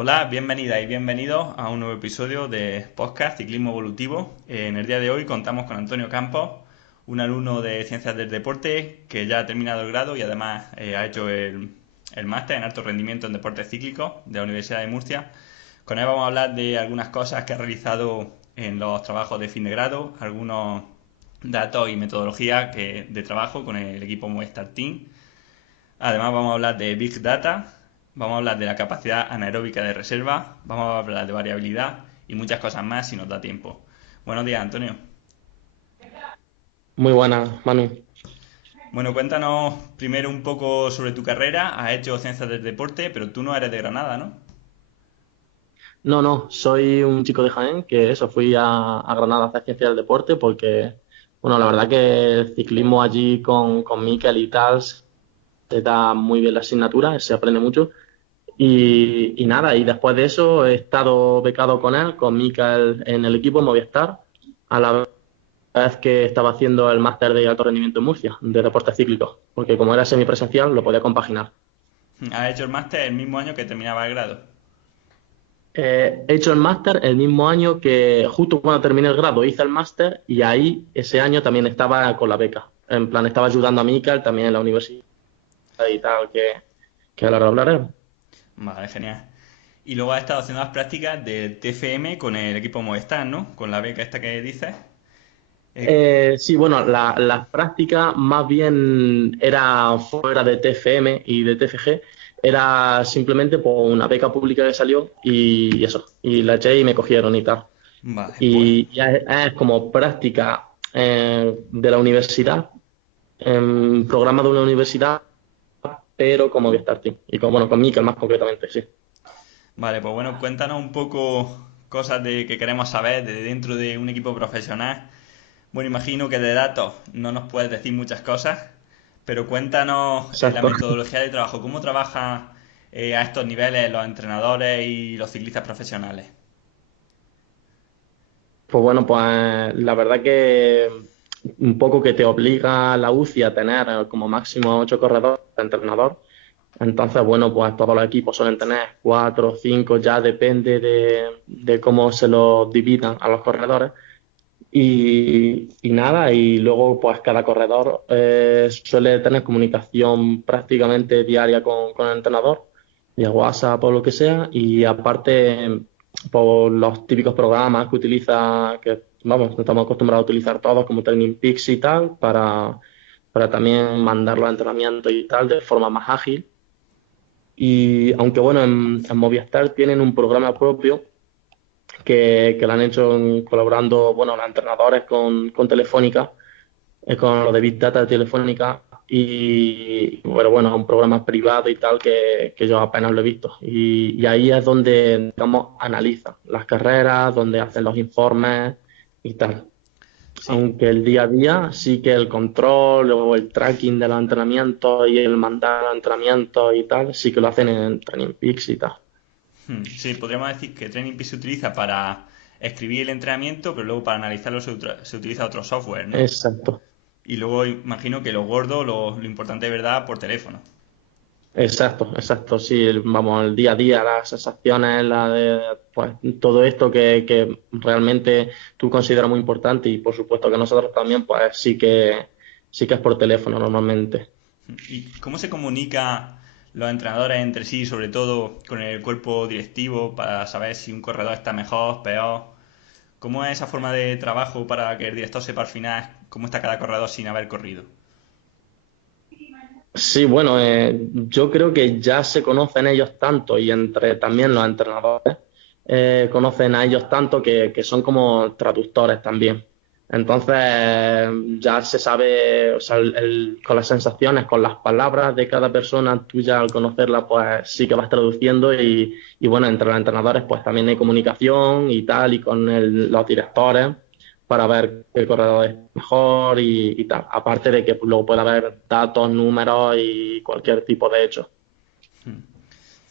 Hola, bienvenida y bienvenidos a un nuevo episodio de Podcast Ciclismo Evolutivo. En el día de hoy contamos con Antonio Campos, un alumno de Ciencias del Deporte que ya ha terminado el grado y además ha hecho el máster en alto rendimiento en deportes cíclicos de la Universidad de Murcia. Con él vamos a hablar de algunas cosas que ha realizado en los trabajos de fin de grado, algunos datos y metodologías de trabajo con el equipo Movistar Team. Además vamos a hablar de Big Data, vamos a hablar de la capacidad anaeróbica de reserva, vamos a hablar de variabilidad y muchas cosas más si nos da tiempo. Buenos días, Antonio. Muy buena, Manu. Bueno, cuéntanos primero un poco sobre tu carrera. Has hecho ciencias del deporte, pero tú no eres de Granada, ¿no? No, no, soy un chico de Jaén que eso, fui a Granada a hacer ciencia del deporte porque, bueno, la verdad que el ciclismo allí con Mikel y tal se da muy bien la asignatura, se aprende mucho. Y nada, y después de eso he estado becado con él, con Mikel en el equipo en Movistar, a la vez que estaba haciendo el máster de alto rendimiento en Murcia, de deportes cíclicos, porque como era semipresencial lo podía compaginar. Has hecho el máster el mismo año que terminaba el grado. He hecho el máster el mismo año que, justo cuando terminé el grado, hice el máster y ahí ese año también estaba con la beca. En plan, estaba ayudando a Mikel también en la universidad y tal, que ahora hablaremos. Vale, genial. Y luego has estado haciendo las prácticas de TFM con el equipo Movistar, ¿no? Con la beca esta que dices. Eh, Sí, bueno, la práctica más bien era fuera de TFM y de TFG, era simplemente por una beca pública que salió y eso, y la eché y me cogieron y tal. vale, pues Y ya es como práctica de la universidad, programa de una universidad, pero como Movistar Team. Y con, bueno, con Mikel más concretamente, sí. Vale, pues bueno, cuéntanos un poco cosas que queremos saber de dentro de un equipo profesional. Bueno, imagino que de datos no nos puedes decir muchas cosas, pero cuéntanos la Exacto. metodología de trabajo. ¿Cómo trabajan a estos niveles los entrenadores y los ciclistas profesionales? Pues bueno, pues la verdad que un poco que te obliga la UCI a tener como máximo 8 corredores de entrenador. Entonces, bueno, pues todos los equipos suelen tener 4 o 5, ya depende de cómo se los dividan a los corredores. Y nada, y luego pues cada corredor suele tener comunicación prácticamente diaria con el entrenador, vía WhatsApp o lo que sea, y aparte por los típicos programas que utiliza, que vamos, estamos acostumbrados a utilizar todos como Training Peaks y tal, para también mandar los entrenamientos y tal de forma más ágil. Y aunque bueno, en Movistar tienen un programa propio que lo han hecho colaborando, bueno, los entrenadores con Telefónica, con lo de Big Data de Telefónica, y bueno, un programa privado y tal que yo apenas lo he visto. Y ahí es donde, digamos, analizan las carreras, donde hacen los informes y tal. Sí, Aunque el día a día sí que el control o el tracking de los entrenamientos y el mandar los entrenamientos y tal, sí que lo hacen en Training Peaks y tal. sí, podríamos decir que Training Peaks se utiliza para escribir el entrenamiento, pero luego para analizarlo se utiliza otro software, ¿no? Exacto. Y luego imagino que lo gordo, lo importante de verdad, por teléfono. Exacto, exacto, sí, vamos, el día a día, las sensaciones, la de, pues, todo esto que realmente tú consideras muy importante y por supuesto que nosotros también, pues sí que es por teléfono normalmente. ¿Y cómo se comunica los entrenadores entre sí, sobre todo con el cuerpo directivo, para saber si un corredor está mejor, peor? ¿Cómo es esa forma de trabajo para que el director sepa al final cómo está cada corredor sin haber corrido? Sí, bueno, yo creo que ya se conocen ellos tanto y entre también los entrenadores conocen a ellos tanto que son como traductores también. Entonces ya se sabe, o sea, con las sensaciones, con las palabras de cada persona, tú ya al conocerla, pues sí que vas traduciendo y bueno, entre los entrenadores pues también hay comunicación y tal, y con los directores para ver qué corredor es mejor y tal. Aparte de que luego puede haber datos, números y cualquier tipo de hecho.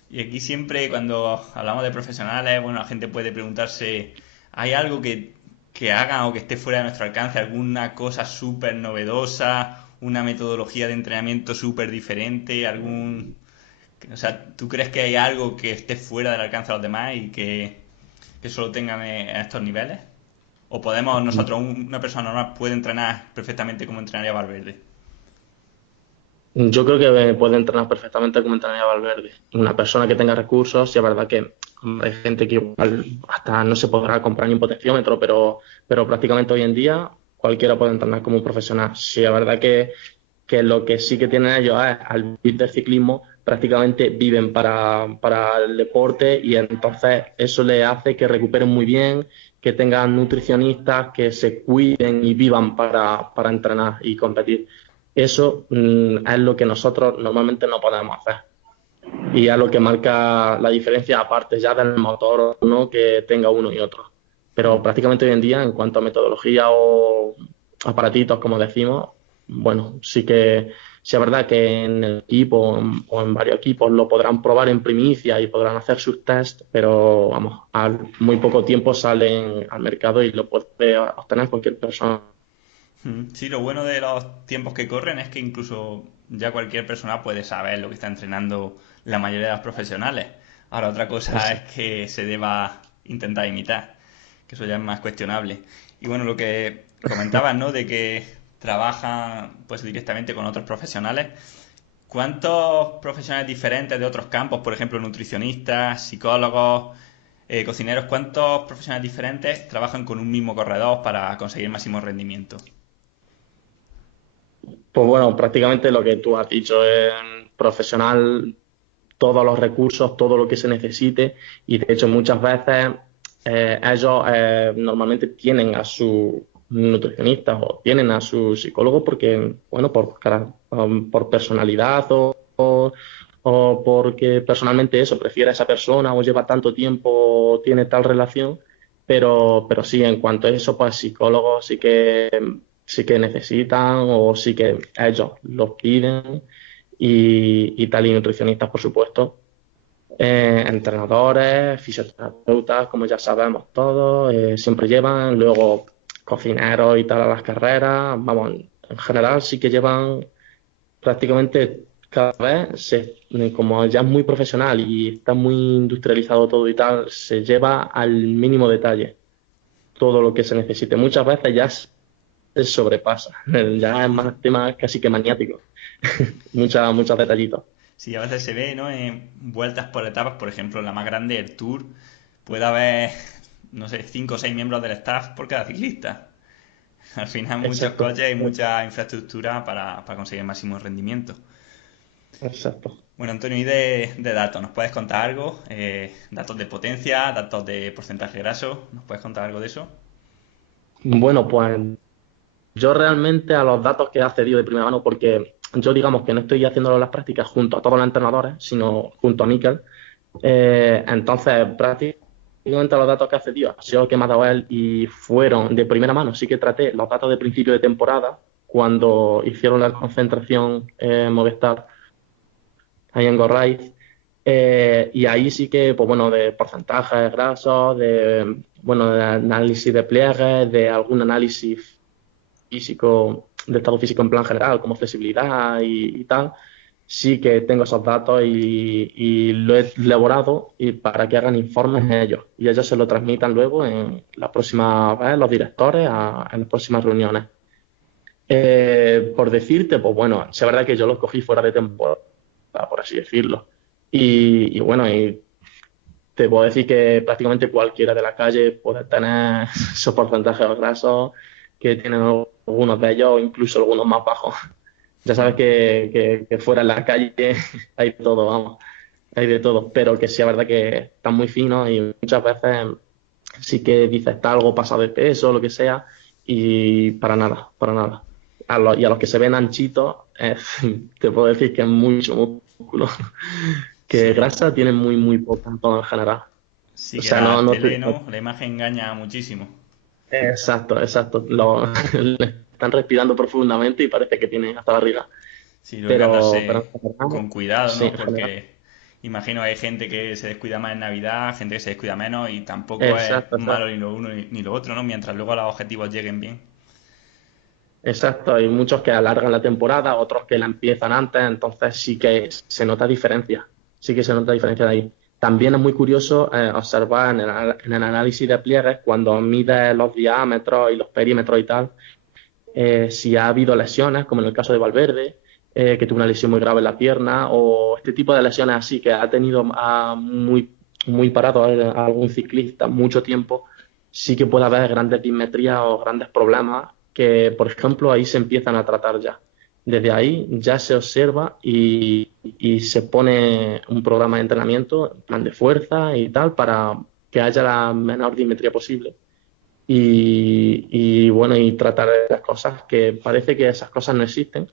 Y aquí siempre cuando hablamos de profesionales, bueno, la gente puede preguntarse, ¿hay algo que hagan o que esté fuera de nuestro alcance? ¿Alguna cosa súper novedosa? ¿Una metodología de entrenamiento súper diferente? ¿Algún O sea, ¿tú crees que hay algo que esté fuera del alcance de los demás y que solo tengan a estos niveles? ¿O podemos nosotros, una persona normal, puede entrenar perfectamente como entrenaría Valverde? Yo creo que puede entrenar perfectamente como entrenaría Valverde. Una persona que tenga recursos, sí es verdad que hombre, hay gente que igual hasta no se podrá comprar ni un potenciómetro, pero prácticamente hoy en día cualquiera puede entrenar como un profesional. Sí es verdad que lo que sí que tienen ellos es, al vivir del ciclismo, prácticamente viven para el deporte y entonces eso les hace que recuperen muy bien, que tengan nutricionistas, que se cuiden y vivan para entrenar y competir. Eso es lo que nosotros normalmente no podemos hacer y es lo que marca la diferencia aparte ya del motor no que tenga uno y otro. Pero prácticamente hoy en día, en cuanto a metodología o aparatitos, como decimos, bueno, sí es verdad que en el equipo o en varios equipos lo podrán probar en primicia y podrán hacer sus tests, pero vamos, al muy poco tiempo salen al mercado y lo puede obtener cualquier persona. Sí, lo bueno de los tiempos que corren es que incluso ya cualquier persona puede saber lo que está entrenando la mayoría de los profesionales. Ahora, otra cosa es que se deba intentar imitar, que eso ya es más cuestionable. Y bueno, lo que comentabas, ¿no? De que trabajan pues directamente con otros profesionales. ¿Cuántos profesionales diferentes de otros campos, por ejemplo, nutricionistas, psicólogos, cocineros, cuántos profesionales diferentes trabajan con un mismo corredor para conseguir máximo rendimiento? Pues bueno, prácticamente lo que tú has dicho es profesional, todos los recursos, todo lo que se necesite y de hecho muchas veces ellos normalmente tienen a su nutricionista o tienen a su psicólogo porque, bueno, por personalidad o porque personalmente eso, prefiere a esa persona o lleva tanto tiempo o tiene tal relación, pero sí, en cuanto a eso, pues psicólogos sí que necesitan o sí que ellos los piden y tal, y nutricionistas, por supuesto. Entrenadores, fisioterapeutas, como ya sabemos todos, siempre llevan, luego cocineros y tal a las carreras, vamos, en general sí que llevan prácticamente cada vez, como ya es muy profesional y está muy industrializado todo y tal, se lleva al mínimo detalle todo lo que se necesite. Muchas veces ya se sobrepasa, ya es más tema casi que maniático, muchos detallitos. Sí, a veces se ve, ¿no? En vueltas por etapas, por ejemplo, la más grande, el Tour, puede haber, no sé, 5 o 6 miembros del staff por cada ciclista. Al final, muchos Exacto, coches y mucha infraestructura para conseguir el máximo rendimiento. exacto. Bueno, Antonio, y de datos, ¿nos puedes contar algo? Datos de potencia, datos de porcentaje graso, ¿nos puedes contar algo de eso? Bueno, pues yo realmente a los datos que he accedido de primera mano, porque yo digamos que no estoy haciendo las prácticas junto a todos los entrenadores, sino junto a Mikel, entonces prácticamente a los datos que he accedido ha sido lo que me ha dado él y fueron de primera mano. Sí que traté los datos de principio de temporada, cuando hicieron la concentración Movistar ahí en Gorraiz. Y ahí sí que, pues bueno, de porcentajes grasos, bueno, de análisis de pliegues, de algún análisis físico, de estado físico en plan general, como flexibilidad y tal, sí que tengo esos datos y lo he elaborado y para que hagan informes ellos y ellos se lo transmitan luego en la próxima vez los directores en las próximas reuniones. Por decirte, pues bueno, es verdad que yo los cogí fuera de temporada, por así decirlo. Y bueno, y te puedo decir que prácticamente cualquiera de la calle puede tener esos porcentajes grasos que tienen algunos de ellos o incluso algunos más bajos. Ya sabes que fuera en la calle hay todo, vamos, hay de todo, pero que sí es verdad que están muy finos y muchas veces sí que dices está algo pasado de peso o lo que sea y para nada, para nada. Y a los que se ven anchitos, te puedo decir que es mucho músculo, que Sí, grasa tienen muy poca en todo en general. sí O que sea, la no tele, ¿no? La imagen engaña muchísimo. exacto, exacto. Están respirando profundamente y parece que tienen hasta barriga. Sí, lo que Pero andarse en general, con cuidado, sí, ¿no? en general. Porque imagino hay gente que se descuida más en Navidad, gente que se descuida menos y tampoco es Exacto, malo exacto. ni lo uno ni lo otro, ¿no? Mientras luego los objetivos lleguen bien. Exacto. Hay muchos que alargan la temporada, otros que la empiezan antes, entonces sí que se nota diferencia. sí que se nota diferencia de ahí. También es muy curioso observar en el análisis de pliegues, cuando mides los diámetros y los perímetros y tal, si ha habido lesiones, como en el caso de Valverde, que tuvo una lesión muy grave en la pierna, o este tipo de lesiones así que ha tenido muy parado a algún ciclista mucho tiempo, sí que puede haber grandes dismetrías o grandes problemas que, por ejemplo, ahí se empiezan a tratar ya. Desde ahí ya se observa y se pone un programa de entrenamiento, plan de fuerza y tal, para que haya la menor dismetría posible y bueno, y tratar de las cosas que parece que esas cosas no existen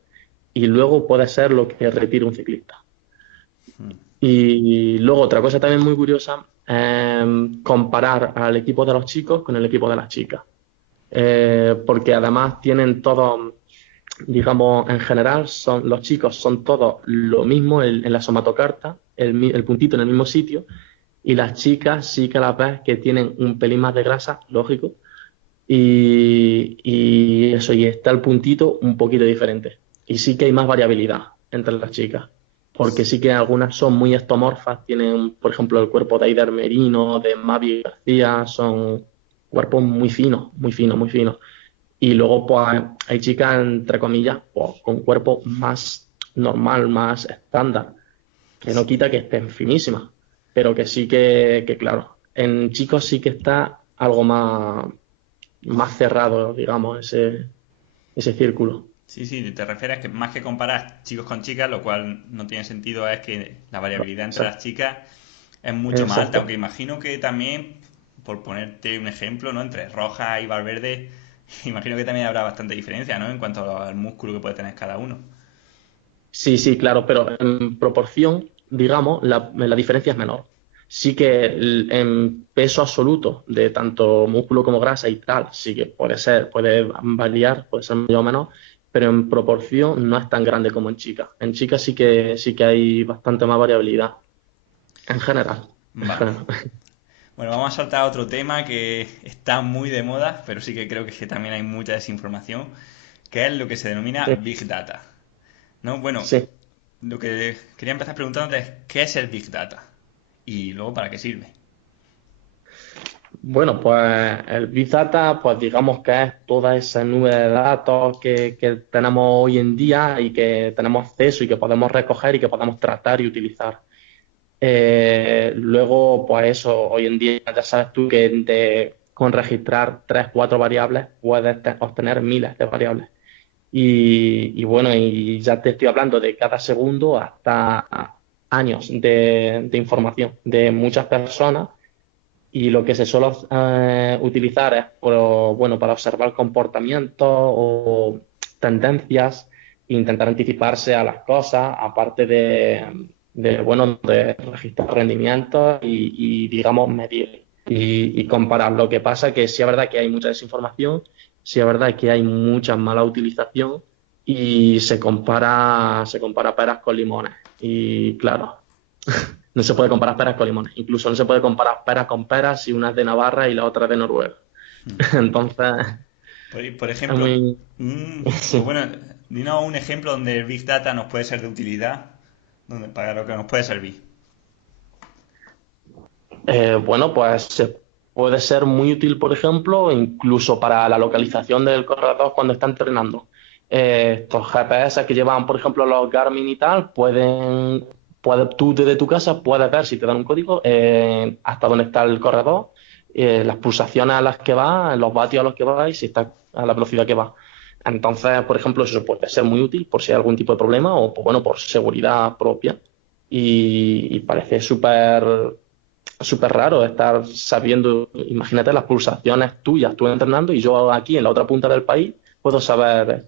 y luego puede ser lo que retire un ciclista. Y luego otra cosa también muy curiosa, comparar al equipo de los chicos con el equipo de las chicas. Porque además tienen todos, digamos, en general, los chicos son todos lo mismo en la somatocarta, el puntito en el mismo sitio, y las chicas sí que las ves que tienen un pelín más de grasa, lógico, y eso, y está el puntito un poquito diferente. Y sí que hay más variabilidad entre las chicas, porque sí que algunas son muy estomorfas, tienen, por ejemplo, el cuerpo de Aider Merino, de Mavi García, son cuerpos muy finos, muy finos, muy finos. Y luego, pues, hay chicas, entre comillas, pues, con cuerpo más normal, más estándar, que no quita que estén finísimas, pero que sí que claro, en chicos sí que está algo más cerrado, digamos, ese círculo. Sí, sí, te refieres que más que comparar chicos con chicas, lo cual no tiene sentido, es que la variabilidad entre las Exacto. chicas es mucho más alta, Exacto. aunque imagino que también, por ponerte un ejemplo, ¿no? Entre Roja y Valverde, imagino que también habrá bastante diferencia, ¿no? En cuanto al músculo que puede tener cada uno. Sí, sí, claro, pero en proporción, digamos, la diferencia es menor. Sí que en peso absoluto de tanto músculo como grasa y tal, sí que puede ser, puede variar, puede ser mayor o menor, pero en proporción no es tan grande como en chicas. En chicas sí que hay bastante más variabilidad, en general. En Vale. general. Bueno, vamos a saltar a otro tema que está muy de moda, pero sí que creo que también hay mucha desinformación, que es lo que se denomina Sí, Big Data. ¿No? Bueno, sí. lo que quería empezar preguntándote es, ¿qué es el Big Data? Y luego, ¿para qué sirve? Bueno, pues el Big Data, pues digamos que es toda esa nube de datos que tenemos hoy en día y que tenemos acceso y que podemos recoger y que podemos tratar y utilizar. Luego, pues eso, hoy en día ya sabes tú que con registrar tres, cuatro variables puedes obtener miles de variables. Y bueno, y ya te estoy hablando de cada segundo hasta años de información de muchas personas y lo que se suele utilizar es bueno, para observar comportamientos o tendencias e intentar anticiparse a las cosas, aparte bueno, de registrar rendimientos digamos, medir y comparar. Lo que pasa que sí es verdad que hay mucha desinformación, sí es verdad que hay mucha mala utilización y se compara peras con limones. Y claro, no se puede comparar peras con limones. Incluso no se puede comparar peras con peras si una es de Navarra y la otra es de Noruega. Entonces, Por es ejemplo, muy... pues Sí. bueno, dinos un ejemplo donde el Big Data nos puede ser de utilidad, donde, para lo que nos puede servir. Bueno, pues puede ser muy útil, por ejemplo, incluso para la localización del corredor cuando está entrenando. Estos GPS que llevan, por ejemplo, los Garmin y tal, tú desde tu casa puedes ver si te dan un código hasta dónde está el corredor, las pulsaciones a las que va, los vatios a los que va y si está a la velocidad que va. Entonces, por ejemplo, eso puede ser muy útil por si hay algún tipo de problema o, pues, bueno, por seguridad propia. Y parece súper raro estar sabiendo, imagínate las pulsaciones tuyas, tú entrenando y yo aquí en la otra punta del país puedo saber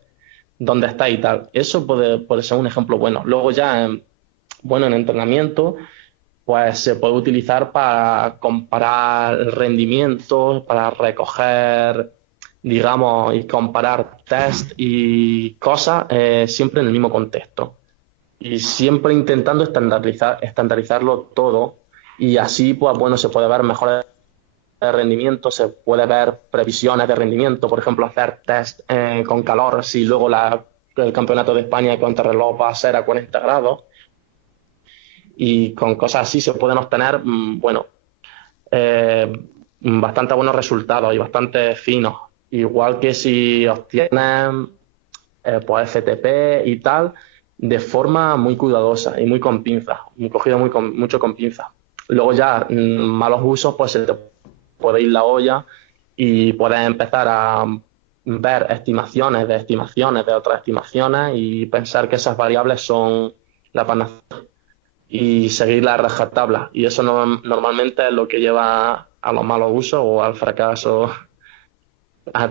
dónde está y tal. Eso puede ser un ejemplo bueno. Luego ya, bueno, en entrenamiento, pues se puede utilizar para comparar rendimientos, para recoger, digamos, y comparar test y cosas siempre en el mismo contexto y siempre intentando estandarizarlo todo y así, pues bueno, se puede ver mejores rendimientos, se puede ver previsiones de rendimiento, por ejemplo, hacer test con calor, si luego el campeonato de España contra reloj va a ser a 40 grados y con cosas así se pueden obtener, bueno, eh, bastante buenos resultados y bastante finos. Igual que si obtienes pues FTP y tal, de forma muy cuidadosa y muy con pinzas, muy cogido mucho con pinzas. Luego ya, malos usos, pues se te puede ir la olla y puedes empezar a ver estimaciones de otras estimaciones y pensar que esas variables son la panacea y seguir la rajatabla. Y eso normalmente es lo que lleva a los malos usos o al fracaso,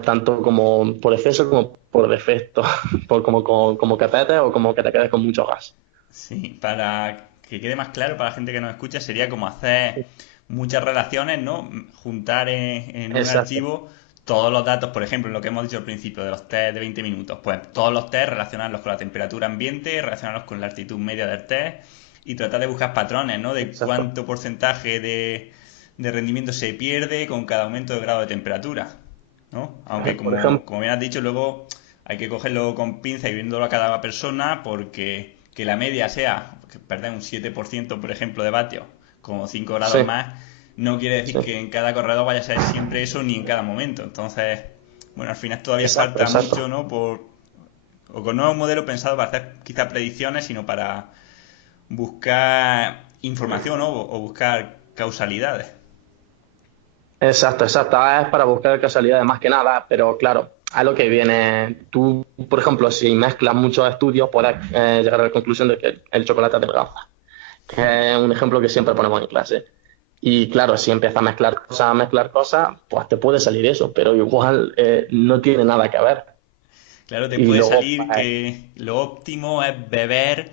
tanto como por exceso como por defecto, como que petes o como que te quedes con mucho gas. Sí, para que quede más claro para la gente que nos escucha, sería como hacer muchas relaciones, ¿no? Juntar en un Exacto. archivo todos los datos, por ejemplo, lo que hemos dicho al principio de los test de 20 minutos, pues todos los test relacionarlos con la temperatura ambiente, relacionarlos con la altitud media del test y tratar de buscar patrones, ¿no? De Exacto. cuánto porcentaje de rendimiento se pierde con cada aumento de grado de temperatura, ¿no? Aunque Por ejemplo, como bien has dicho, luego hay que cogerlo con pinza y viéndolo a cada persona porque que la media sea que perder un 7% por ejemplo, de vatios con 5 grados sí, más, no quiere decir sí, que en cada corredor vaya a ser siempre eso ni en cada momento. Entonces, bueno, al final todavía exacto, falta mucho, exacto. ¿no? O con nuevos modelos pensados para hacer quizás predicciones, sino para buscar información, ¿no? O buscar causalidades. Exacto, exacto. Es para buscar casualidades más que nada, pero claro, a lo que viene. Tú, por ejemplo, si mezclas muchos estudios, puedes llegar a la conclusión de que el chocolate te adelgaza, que es un ejemplo que siempre ponemos en clase. Y claro, si empiezas a mezclar cosas, pues te puede salir eso, pero igual no tiene nada que ver. Claro, te Y puede luego, salir pues, que lo óptimo es beber,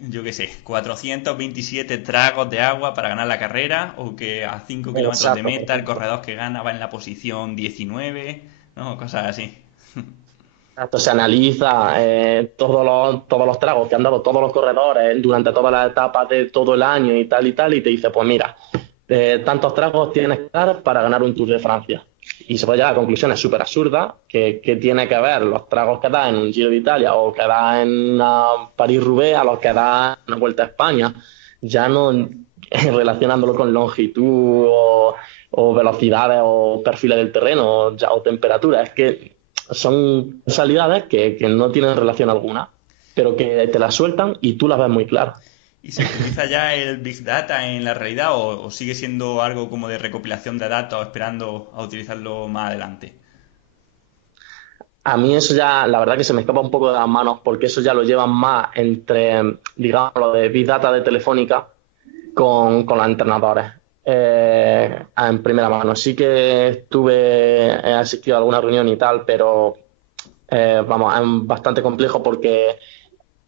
yo qué sé, 427 tragos de agua para ganar la carrera, o que a 5 kilómetros de exacto, por meta el ejemplo. corredor que gana va en la posición 19, ¿no? Cosas así. Exacto, se analiza todos los tragos que han dado todos los corredores durante todas las etapas de todo el año y tal, y te dice, pues mira, tantos tragos tienes que dar para ganar un Tour de Francia. Y se puede llegar a conclusiones súper absurdas que tiene que ver los tragos que da en un Giro de Italia o que da en una París-Roubaix a los que da en una Vuelta a España, ya no relacionándolo con longitud o velocidades o perfiles del terreno ya, o temperatura. Es que son salidades que no tienen relación alguna, pero que te las sueltan y tú las ves muy claras. ¿Y se utiliza ya el Big Data en la realidad o sigue siendo algo como de recopilación de datos esperando a utilizarlo más adelante? A mí eso ya, la verdad que se me escapa un poco de las manos porque eso ya lo llevan más entre, digamos, lo de Big Data de Telefónica con los entrenadores. En primera mano. Sí que he asistido a alguna reunión y tal, pero vamos, es bastante complejo porque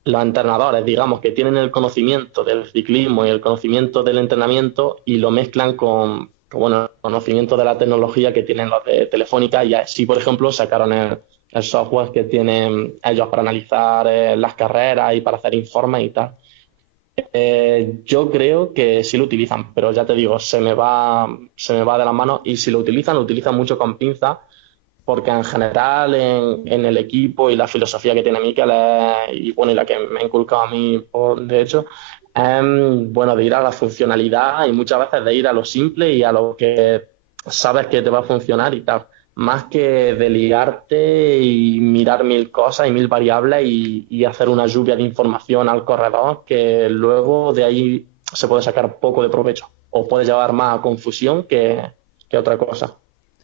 los entrenadores, digamos, que tienen el conocimiento del ciclismo y el conocimiento del entrenamiento y lo mezclan bueno, el conocimiento de la tecnología que tienen los de Telefónica y así, por ejemplo, sacaron el software que tienen ellos para analizar las carreras y para hacer informes y tal. Yo creo que sí lo utilizan, pero ya te digo, se me va de las manos y si lo utilizan mucho con pinzas porque en general en el equipo y la filosofía que tiene Mikel y bueno, y la que me ha inculcado a mí, de hecho, es bueno, de ir a la funcionalidad y muchas veces de ir a lo simple y a lo que sabes que te va a funcionar y tal, más que de liarte y mirar mil cosas y mil variables y hacer una lluvia de información al corredor que luego de ahí se puede sacar poco de provecho o puede llevar más a confusión que otra cosa.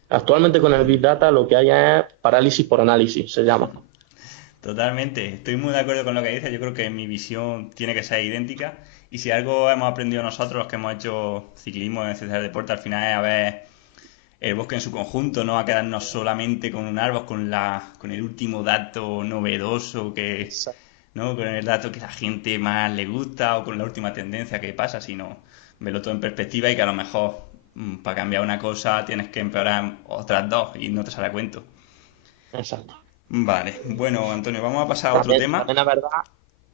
Actualmente con el Big Data lo que hay es parálisis por análisis, se llama. Totalmente, estoy muy de acuerdo con lo que dices. Yo creo que mi visión tiene que ser idéntica. Y si algo hemos aprendido nosotros, los que hemos hecho ciclismo en Ciencias del Deporte, al final es a ver el bosque en su conjunto, no a quedarnos solamente con un árbol, con el último dato novedoso ¿no? Con el dato que a la gente más le gusta o con la última tendencia que pasa, sino verlo todo en perspectiva y que a lo mejor para cambiar una cosa tienes que empeorar otras dos y no te sale a cuento. Exacto. Vale, bueno, Antonio, vamos a pasar a otro tema. También es verdad,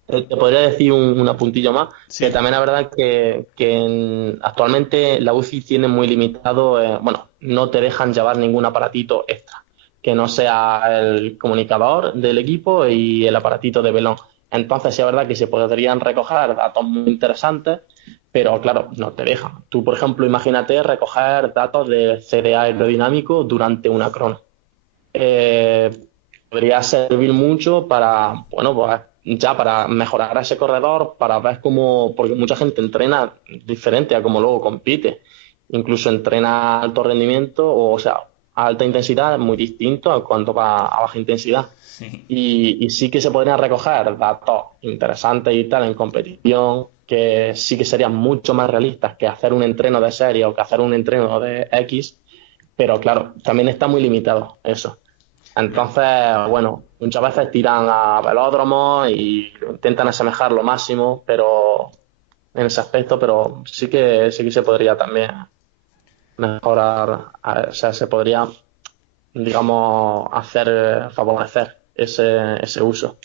te podría decir un apuntillo más, que Sí, también es verdad que actualmente la UCI tiene muy limitado, bueno, no te dejan llevar ningún aparatito extra, que no sea el comunicador del equipo y el aparatito de velón. Entonces, sí es verdad que se podrían recoger datos muy interesantes, pero claro, no te dejan. Tú, por ejemplo, imagínate recoger datos de CDA aerodinámico durante una crono. Eh, Podría servir mucho para, bueno, pues ya para mejorar ese corredor, para ver cómo, porque mucha gente entrena diferente a cómo luego compite. Incluso entrena alto rendimiento, o sea, a alta intensidad, muy distinto a cuando va a baja intensidad. Sí. Y sí que se podrían recoger datos interesantes y tal en competición, que sí que serían mucho más realistas que hacer un entreno de serie o que hacer un entreno de X, pero claro, también está muy limitado eso. Hombre, Entonces, bueno, muchas veces tiran a velódromos y intentan asemejar lo máximo, pero en ese aspecto, pero sí que se podría también mejorar, o sea, se podría, digamos, favorecer ese uso.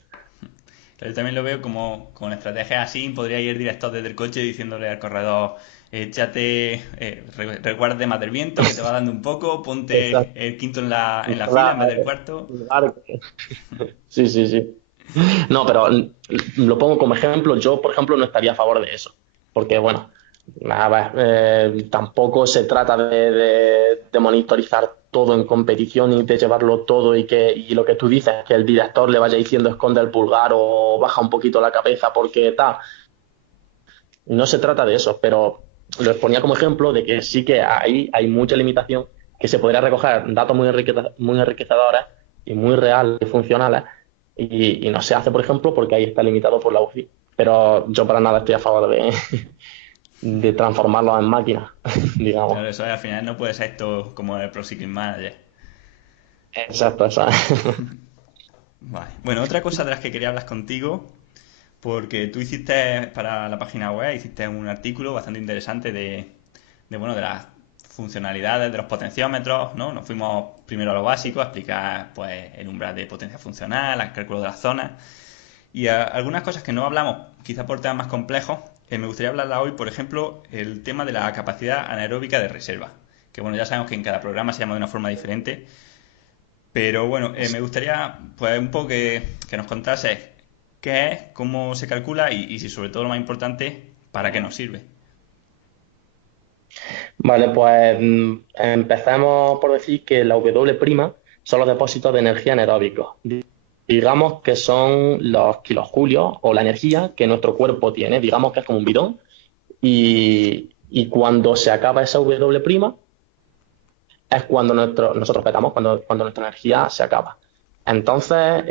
pero yo también lo veo como con estrategias así, podría ir director desde el coche diciéndole al corredor, échate, recuerde más del viento, que te va dando un poco, ponte Exacto. el quinto en la fila en vez del Claro, cuarto. claro. Sí, sí, sí. No, pero lo pongo como ejemplo. Yo, por ejemplo, no estaría a favor de eso. Porque, bueno, a ver, tampoco se trata de monitorizar todo en competición y de llevarlo todo y lo que tú dices, que el director le vaya diciendo esconde el pulgar o baja un poquito la cabeza porque tal. No se trata de eso, pero lo ponía como ejemplo de que sí que hay mucha limitación, que se podría recoger datos muy enriquecedores y muy reales y funcionales, y no se hace, por ejemplo, porque ahí está limitado por la UCI. Pero yo para nada estoy a favor de transformarlos en máquinas, digamos. Claro, eso al final no puede ser esto como el Pro Cycling Manager. Exacto, esa. Vale. Bueno, otra cosa de las que quería hablar contigo, porque tú hiciste para la página web, hiciste un artículo bastante interesante bueno, de las funcionalidades de los potenciómetros, ¿no? Nos fuimos primero a lo básico, a explicar pues el umbral de potencia funcional, el cálculo de las zonas y algunas cosas que no hablamos, quizá por temas más complejos, me gustaría hablarla hoy, por ejemplo, el tema de la capacidad anaeróbica de reserva, que bueno, ya sabemos que en cada programa se llama de una forma diferente, pero bueno, me gustaría pues un poco que nos contases qué es, cómo se calcula y si sobre todo lo más importante, para qué nos sirve. Vale, pues empecemos por decir que la W' son los depósitos de energía anaeróbicos. Digamos que son los kilojulios o la energía que nuestro cuerpo tiene. Digamos que es como un bidón. Y cuando se acaba esa W' es cuando nosotros petamos, cuando nuestra energía se acaba. Entonces,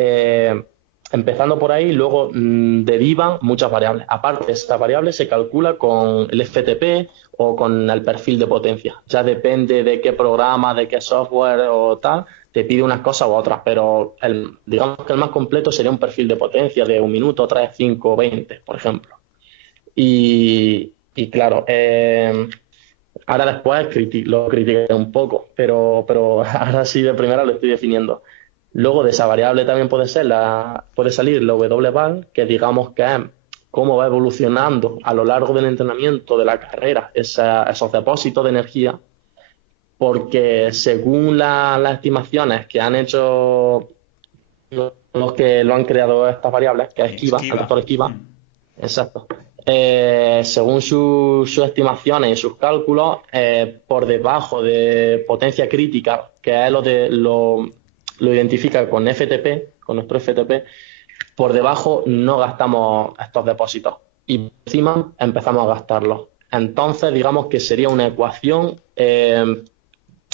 empezando por ahí, luego derivan muchas variables. Aparte, esta variable se calcula con el FTP o con el perfil de potencia. Ya depende de qué programa, de qué software o tal, te pide unas cosas u otras, pero digamos que el más completo sería un perfil de potencia de 1 minuto, 3, 5, 20, por ejemplo. Y claro, ahora después lo critiqué un poco, pero ahora sí de primera lo estoy definiendo. Luego de esa variable también puede salir la W-val, que digamos que es cómo va evolucionando a lo largo del entrenamiento de la carrera esos depósitos de energía, porque según las estimaciones que han hecho los que lo han creado estas variables, que es Kiva, el Esquiva. doctor Kiva, exacto. Según sus estimaciones y sus cálculos, por debajo de potencia crítica, que es lo identifica con FTP, con nuestro FTP, por debajo no gastamos estos depósitos y encima empezamos a gastarlos. Entonces, digamos que sería una ecuación,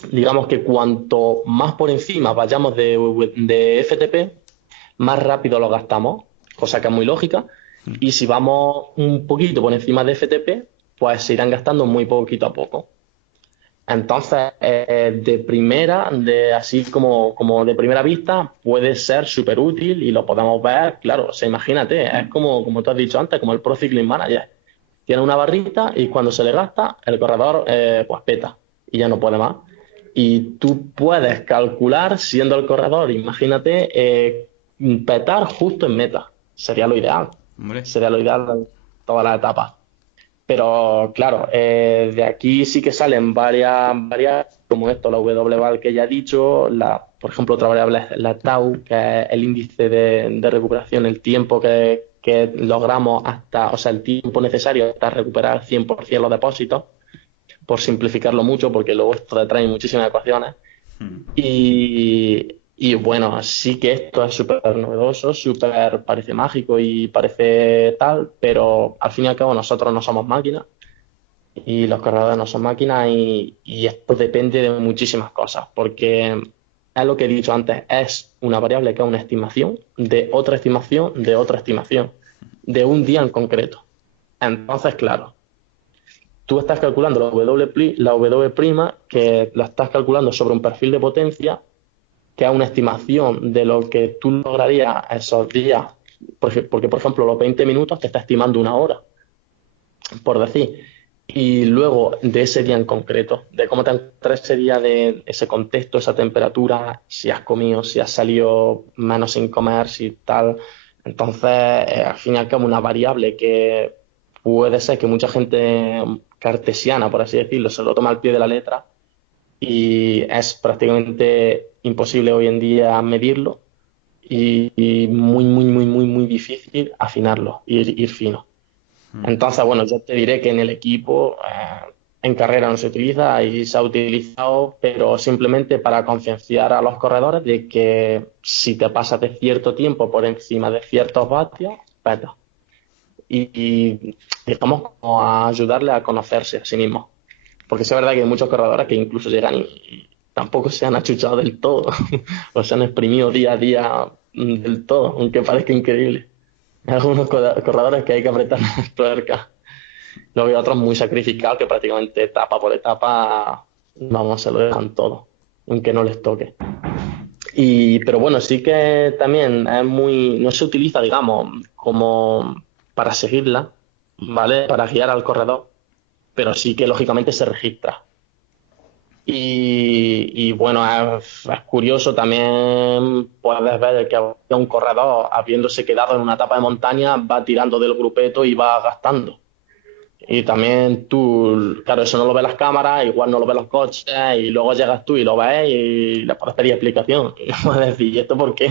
digamos que cuanto más por encima vayamos de FTP, más rápido lo gastamos, cosa que es muy lógica. Y si vamos un poquito por encima de FTP, pues se irán gastando muy poquito a poco. Entonces, de primera, así como de primera vista, puede ser súper útil y lo podemos ver, claro, o sea, imagínate, es como tú has dicho antes, como el Pro Cycling Manager. Tiene una barrita y cuando se le gasta, el corredor pues peta y ya no puede más. Y tú puedes calcular, siendo el corredor, imagínate, petar justo en meta. Sería lo ideal. Hombre, Sería lo ideal en todas las etapas. Pero claro, de aquí sí que salen varias variables, como esto, la W-val que ya he dicho, por ejemplo, otra variable es la tau, que es el índice de recuperación, el tiempo que logramos hasta, o sea, el tiempo necesario hasta recuperar 100% los depósitos, por simplificarlo mucho, porque luego esto te trae muchísimas ecuaciones. Mm. Y bueno, sí que esto es súper novedoso, súper parece mágico y parece tal, pero al fin y al cabo nosotros no somos máquinas y los corredores no son máquinas y esto depende de muchísimas cosas, porque es lo que he dicho antes, es una variable que es una estimación de otra estimación de otra estimación, de un día en concreto. Entonces, claro, tú estás calculando la W', que la estás calculando sobre un perfil de potencia, que es una estimación de lo que tú lograrías esos días, porque, por ejemplo, los 20 minutos te está estimando una hora, por decir. Y luego de ese día en concreto, de cómo te encuentras ese día, de ese contexto, esa temperatura, si has comido, si has salido menos sin comer, si tal. Entonces, al fin y al cabo, una variable que puede ser que mucha gente cartesiana, por así decirlo, se lo toma al pie de la letra y es prácticamente imposible hoy en día medirlo y muy, muy, muy, muy, muy difícil afinarlo, ir fino. Mm. Entonces, bueno, yo te diré que en el equipo, en carrera no se utiliza y se ha utilizado, pero simplemente para concienciar a los corredores de que si te pasas de cierto tiempo por encima de ciertos vatios, peta. Y digamos como a ayudarle a conocerse a sí mismo. Porque sí es verdad que hay muchos corredores que incluso llegan y tampoco se han achuchado del todo, o se han exprimido día a día del todo, aunque parezca increíble. Hay algunos corredores que hay que apretar las tuercas. Luego hay otros muy sacrificados que prácticamente etapa por etapa, vamos, se lo dejan todo, aunque no les toque. Pero bueno, sí que también es muy, no se utiliza, digamos, como para seguirla, ¿vale? Para guiar al corredor, pero sí que lógicamente se registra. Y bueno, es curioso también puedes ver que un corredor, habiéndose quedado en una etapa de montaña, va tirando del grupeto y va gastando. Y también tú, claro, eso no lo ven las cámaras, igual no lo ven los coches, y luego llegas tú y lo ves y le puedes pedir explicación. Y puedes decir, ¿y esto por qué?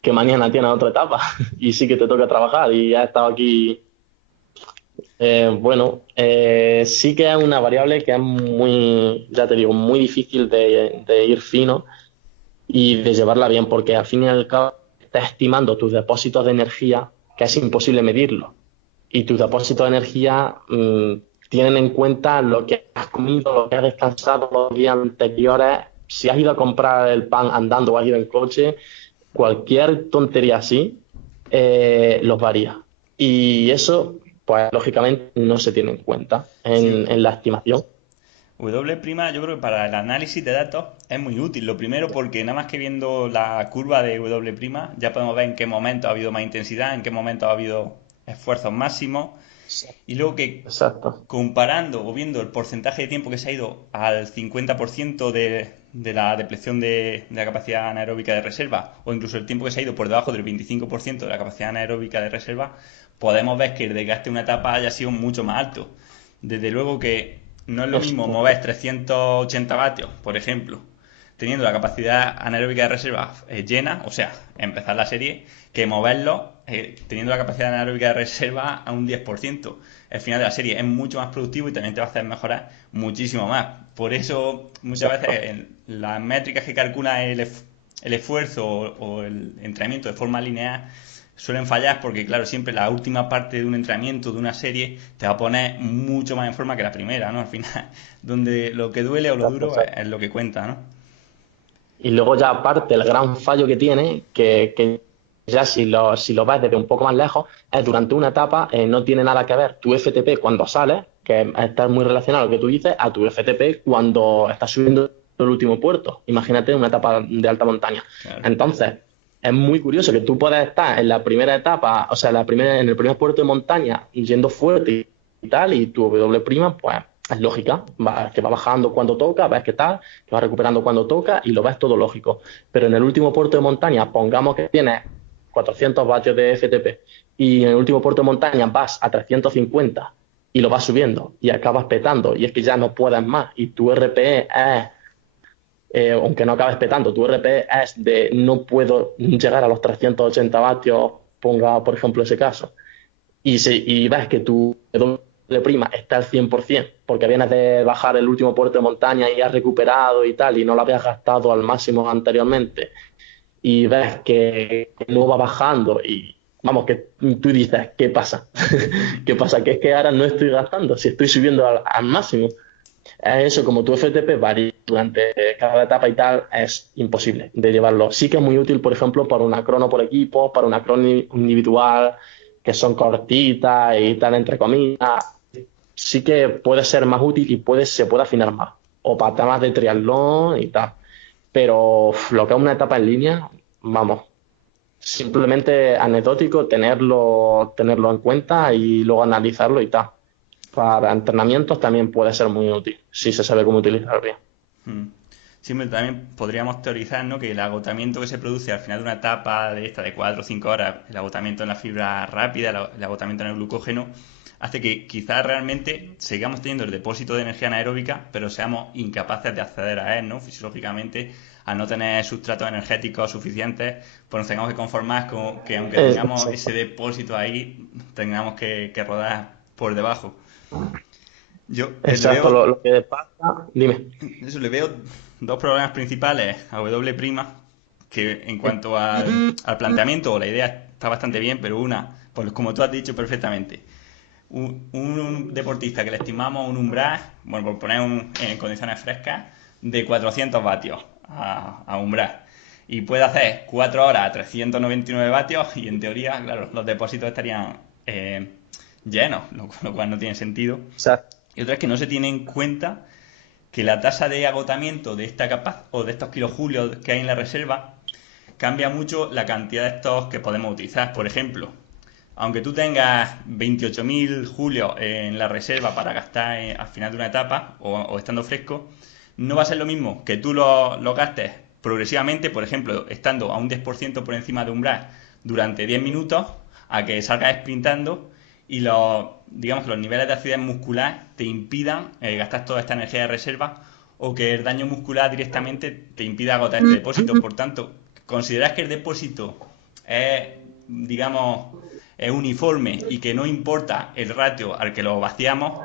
Que mañana tienes otra etapa y sí que te toca trabajar y has estado aquí. Bueno, sí que es una variable que es muy, ya te digo, muy difícil de ir fino y de llevarla bien, porque al fin y al cabo estás estimando tus depósitos de energía, que es imposible medirlo. Y tus depósitos de energía tienen en cuenta lo que has comido, lo que has descansado los días anteriores. Si has ido a comprar el pan andando o has ido en coche, cualquier tontería así los varía. Y eso, pues lógicamente, no se tiene en cuenta Sí, en la estimación. W', yo creo que para el análisis de datos es muy útil. Lo primero porque nada más que viendo la curva de W' ya podemos ver en qué momento ha habido más intensidad, en qué momento ha habido esfuerzos máximos. Y luego que Exacto. comparando o viendo el porcentaje de tiempo que se ha ido al 50% de la depleción de la capacidad anaeróbica de reserva, o incluso el tiempo que se ha ido por debajo del 25% de la capacidad anaeróbica de reserva, podemos ver que el desgaste de una etapa haya sido mucho más alto. Desde luego que no es lo mismo mover Exacto. 380 vatios, por ejemplo, teniendo la capacidad anaeróbica de reserva llena, o sea, empezar la serie, que moverlo teniendo la capacidad anaeróbica de reserva a un 10%. El final de la serie es mucho más productivo y también te va a hacer mejorar muchísimo más. Por eso, muchas veces Exacto. en las métricas que calcula el esfuerzo o el entrenamiento de forma lineal suelen fallar porque, claro, siempre la última parte de un entrenamiento, de una serie, te va a poner mucho más en forma que la primera, ¿no? Al final, donde lo que duele o lo Exacto, duro exacto. es lo que cuenta, ¿no? Y luego ya aparte el gran fallo que tiene, que ya si lo ves desde un poco más lejos, es durante una etapa no tiene nada que ver tu FTP cuando sales, que está muy relacionado a lo que tú dices, a tu FTP cuando estás subiendo el último puerto. Imagínate una etapa de alta montaña. Claro. Entonces, es muy curioso que tú puedas estar en la primera etapa, o sea, en el primer puerto de montaña, yendo fuerte y tal, y tu W', pues es lógica, que va bajando cuando toca, ves que tal, que va recuperando cuando toca y lo ves todo lógico. Pero en el último puerto de montaña, pongamos que tienes 400 vatios de FTP y en el último puerto de montaña vas a 350 y lo vas subiendo y acabas petando y es que ya no puedes más y tu RPE es, aunque no acabes petando, tu RPE es de no puedo llegar a los 380 vatios ponga por ejemplo ese caso, y ves que tu W' está al 100%, porque vienes de bajar el último puerto de montaña y has recuperado y tal, y no lo habías gastado al máximo anteriormente, y ves que no va bajando y vamos, que tú dices, ¿qué pasa? ¿Qué pasa? Que es que ahora no estoy gastando, si estoy subiendo al máximo. Es eso, como tu FTP varía durante cada etapa y tal, es imposible de llevarlo. Sí que es muy útil, por ejemplo, para una crono por equipo, para una crono individual, que son cortitas y tal, entre comillas. Sí que puede ser más útil y se puede afinar más. O para temas de triatlón y tal. Pero lo que es una etapa en línea, vamos, simplemente anecdótico, tenerlo en cuenta y luego analizarlo y tal. Para entrenamientos también puede ser muy útil, si se sabe cómo utilizar bien. Mm. Siempre también podríamos teorizar, ¿no?, que el agotamiento que se produce al final de una etapa de esta de 4 o 5 horas, el agotamiento en la fibra rápida, el agotamiento en el glucógeno, hace que quizás realmente sigamos teniendo el depósito de energía anaeróbica, pero seamos incapaces de acceder a él, ¿no? Fisiológicamente, al no tener sustratos energéticos suficientes, pues nos tengamos que conformar con que aunque tengamos ese Exacto. depósito ahí, tengamos que rodar por debajo. Yo le Exacto, veo lo que pasa, dime. Eso, le veo dos problemas principales a W', que en cuanto al planteamiento o la idea está bastante bien, pero una, pues como tú has dicho perfectamente, un deportista que le estimamos un umbral, bueno, por poner en condiciones frescas, de 400 vatios a umbral. Y puede hacer 4 horas a 399 vatios y en teoría, claro, los depósitos estarían llenos, lo cual no tiene sentido. Exacto. Y otra es que no se tiene en cuenta que la tasa de agotamiento de esta capa o de estos kilojulios que hay en la reserva cambia mucho la cantidad de estos que podemos utilizar. Por ejemplo, aunque tú tengas 28.000 julios en la reserva para gastar al final de una etapa o estando fresco, no va a ser lo mismo que tú lo gastes progresivamente, por ejemplo, estando a un 10% por encima de umbral durante 10 minutos, a que salgas sprintando y digamos que los niveles de acidez muscular te impidan gastar toda esta energía de reserva o que el daño muscular directamente te impida agotar este depósito. Por tanto, ¿consideras que el depósito es, digamos, es uniforme y que no importa el ratio al que lo vaciamos?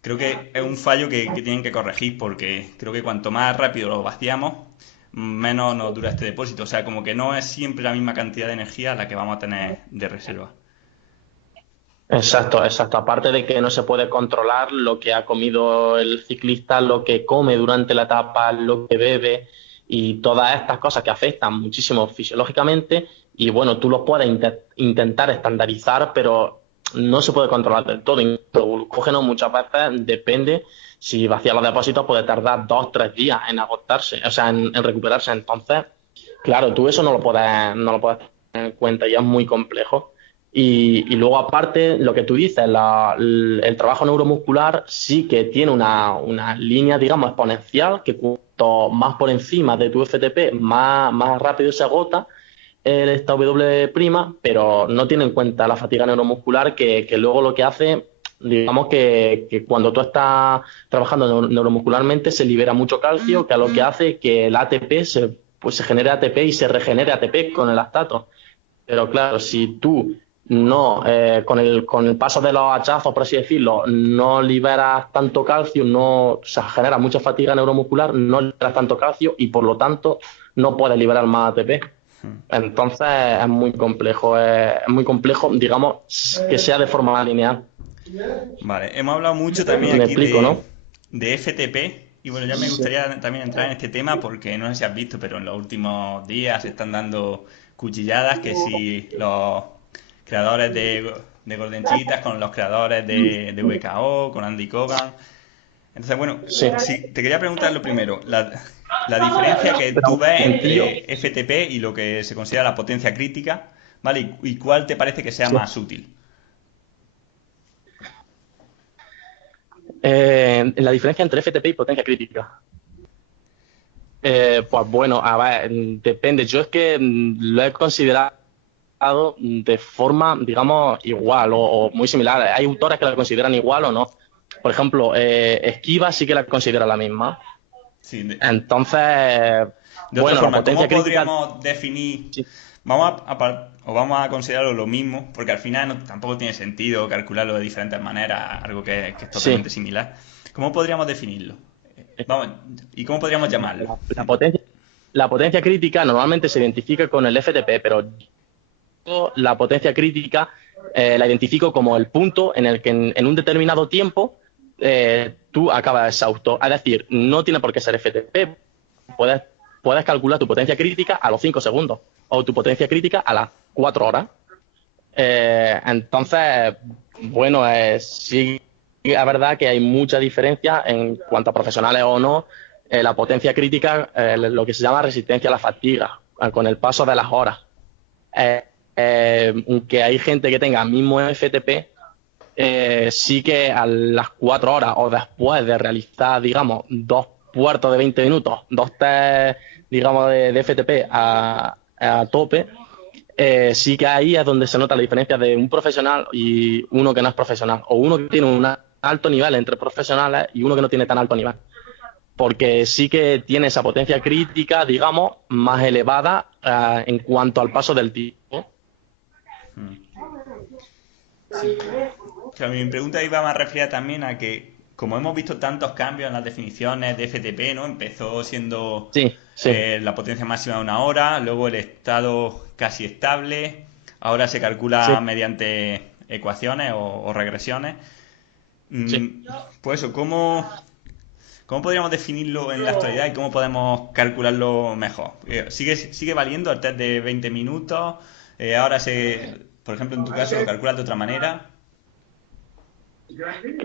Creo que es un fallo que tienen que corregir porque creo que cuanto más rápido lo vaciamos, menos nos dura este depósito. O sea, como que no es siempre la misma cantidad de energía la que vamos a tener de reserva. Exacto, exacto. Aparte de que no se puede controlar lo que ha comido el ciclista, lo que come durante la etapa, lo que bebe y todas estas cosas que afectan muchísimo fisiológicamente. Y bueno, tú los puedes intentar estandarizar, pero no se puede controlar del todo. Incluso el glucógeno muchas veces depende, si vacía los depósitos puede tardar 2 o 3 días en agotarse, o sea, en recuperarse. Entonces, claro, tú eso no lo puedes tener en cuenta y es muy complejo. Y luego, aparte, lo que tú dices, el trabajo neuromuscular sí que tiene una línea, digamos, exponencial, que cuanto más por encima de tu FTP, más rápido se agota esta W', pero no tiene en cuenta la fatiga neuromuscular, que luego lo que hace, digamos que cuando tú estás trabajando neuromuscularmente se libera mucho calcio, que a lo que hace que el ATP pues se genere ATP y se regenere ATP con el lactato. Pero claro, si tú no, con el paso de los hachazos, por así decirlo, no liberas tanto calcio, no, o sea, genera mucha fatiga neuromuscular, no liberas tanto calcio y por lo tanto no puedes liberar más ATP. Entonces es muy complejo, digamos, que sea de forma lineal. Vale, hemos hablado mucho también Me aquí explico, ¿no? de FTP y bueno, ya me Sí. gustaría también entrar en este tema porque no sé si has visto, pero en los últimos días se están dando cuchilladas que si los creadores de Golden Cheetah con los creadores de VKO, con Andy Kogan. Entonces, bueno, Sí. sí, te quería preguntar lo primero, la diferencia que Pero tú un ves momentillo. entre FTP y lo que se considera la potencia crítica, ¿vale? Y cuál te parece que sea Sí. más útil. La diferencia entre FTP y potencia crítica. Pues bueno, a ver, depende. Yo es que lo he considerado de forma, digamos, igual o muy similar. Hay autores que la consideran igual o no. Por ejemplo, Esquiva sí que la considera la misma. Sí, Entonces, De otra Bueno, la forma, ¿cómo potencia crítica, podríamos definir? sí, Vamos a considerarlo lo mismo, porque al final tampoco tiene sentido calcularlo de diferentes maneras, algo que es sí. totalmente similar. ¿Cómo podríamos definirlo? Vamos, ¿y cómo podríamos llamarlo? La potencia, la potencia crítica normalmente se identifica con el FTP, pero yo la potencia crítica la identifico como el punto en el que en un determinado tiempo tú acabas exhausto. Es decir, no tiene por qué ser FTP. Puedes, puedes calcular tu potencia crítica a los 5 segundos o tu potencia crítica a las 4 horas. Entonces, bueno, sí, es verdad que hay mucha diferencia en cuanto a profesionales o no. La potencia crítica, lo que se llama resistencia a la fatiga, con el paso de las horas. Eh, Aunque hay gente que tenga mismo FTP, sí que a las 4 horas o después de realizar, digamos, dos puertos de 20 minutos, dos test, digamos, de FTP a tope, sí que ahí es donde se nota la diferencia de un profesional y uno que no es profesional, o uno que tiene un alto nivel entre profesionales y uno que no tiene tan alto nivel. Porque sí que tiene esa potencia crítica, digamos, más elevada en cuanto al paso del tiempo. Mm. Sí. Claro, mi pregunta iba más referida también a que, como hemos visto tantos cambios en las definiciones de FTP, ¿no? Empezó siendo Sí, sí, la potencia máxima de una hora, luego el estado casi estable, ahora se calcula sí, mediante ecuaciones o regresiones. sí. Mm, pues eso, ¿cómo podríamos definirlo en la actualidad y cómo podemos calcularlo mejor? ¿Sigue valiendo el test de 20 minutos? Ahora por ejemplo, en tu caso, lo calculas de otra manera.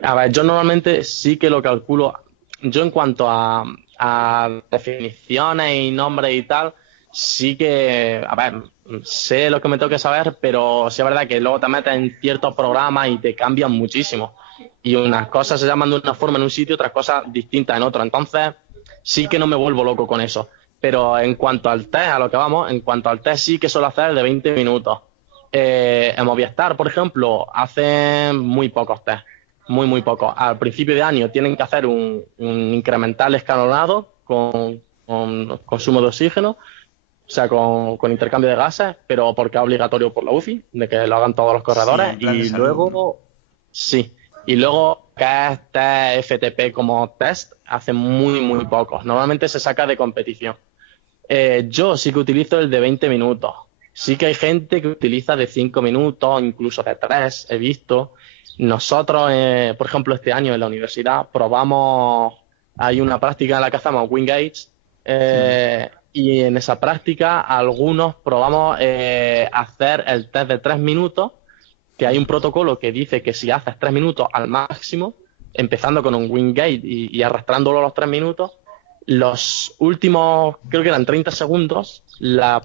A ver, yo normalmente sí que lo calculo. Yo en cuanto a definiciones y nombres y tal, sí que, a ver, sé lo que me tengo que saber, pero sí es verdad que luego te metes en ciertos programas y te cambian muchísimo. Y unas cosas se llaman de una forma en un sitio, otras cosas distintas en otro. Entonces, sí que no me vuelvo loco con eso. Pero en cuanto al test, a lo que vamos, en cuanto al test sí que suelo hacer de 20 minutos. En Movistar, por ejemplo, hacen muy pocos test, muy pocos. Al principio de año tienen que hacer un incremental escalonado con consumo de oxígeno, o sea, con intercambio de gases, pero porque es obligatorio por la UCI, de que lo hagan todos los Sí, corredores. en plan de Y salud, ¿no? luego, sí, y luego que es test FTP como test, hace muy pocos. Normalmente se saca de competición. Yo sí que utilizo el de 20 minutos. Sí que hay gente que utiliza de 5 minutos, incluso de 3, he visto. Nosotros, por ejemplo, este año en la universidad probamos, hay una práctica en la que hacemos Wingates, Mm. y en esa práctica algunos probamos hacer el test de 3 minutos, que hay un protocolo que dice que si haces 3 minutos al máximo, empezando con un Wingate y arrastrándolo a los 3 minutos, los últimos, creo que eran 30 segundos, la